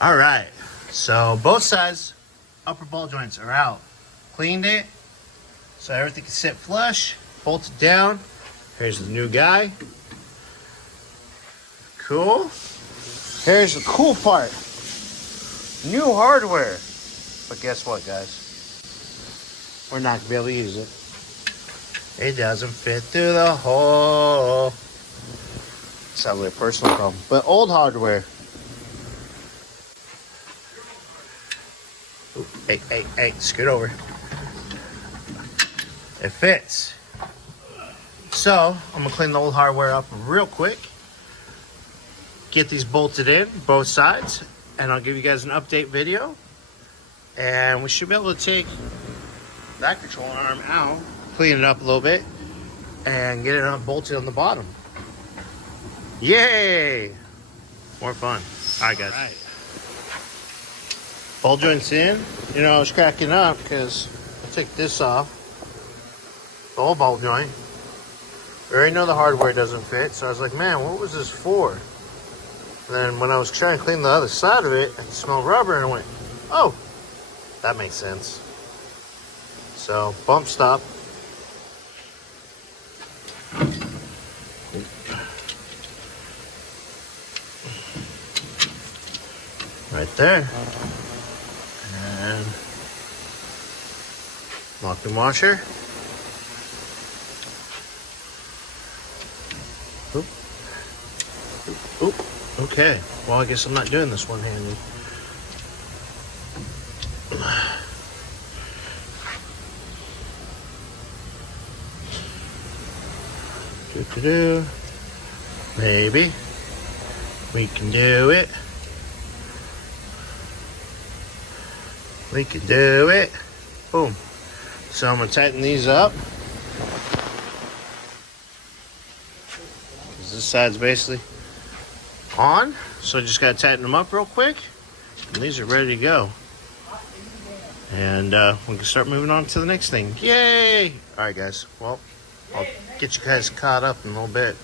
All right, so both sides upper ball joints are out. Cleaned it so everything can sit flush. Bolted down. Here's the new guy. Cool. Here's the cool part. New hardware. But guess what, guys? We're not gonna be able to use it. It doesn't fit through the hole. It's not really a personal problem, but old hardware. Ooh, hey, scoot over. It fits. So, I'm gonna clean the old hardware up real quick. Get these bolted in, both sides, and I'll give you guys an update video. And we should be able to take that control arm out, clean it up a little bit, and get it bolted on the bottom. Yay! More fun. All right, guys. All right. Ball joints in. You know, I was cracking up because I took this off. The old ball joint. We already know the hardware doesn't fit, so I was like, man, what was this for? And then when I was trying to clean the other side of it, I smelled rubber and I went, oh, that makes sense. So, bump stop. Right there. And locking washer. Oop. Oop. Okay. Well, I guess I'm not doing this one-handed. Maybe we can do it. We can do it. Boom. So I'm gonna tighten these up. This side's basically on, so I just gotta tighten them up real quick. And these are ready to go. And we can start moving on to the next thing. Yay! All right, guys. Well, I'll get you guys caught up in a little bit.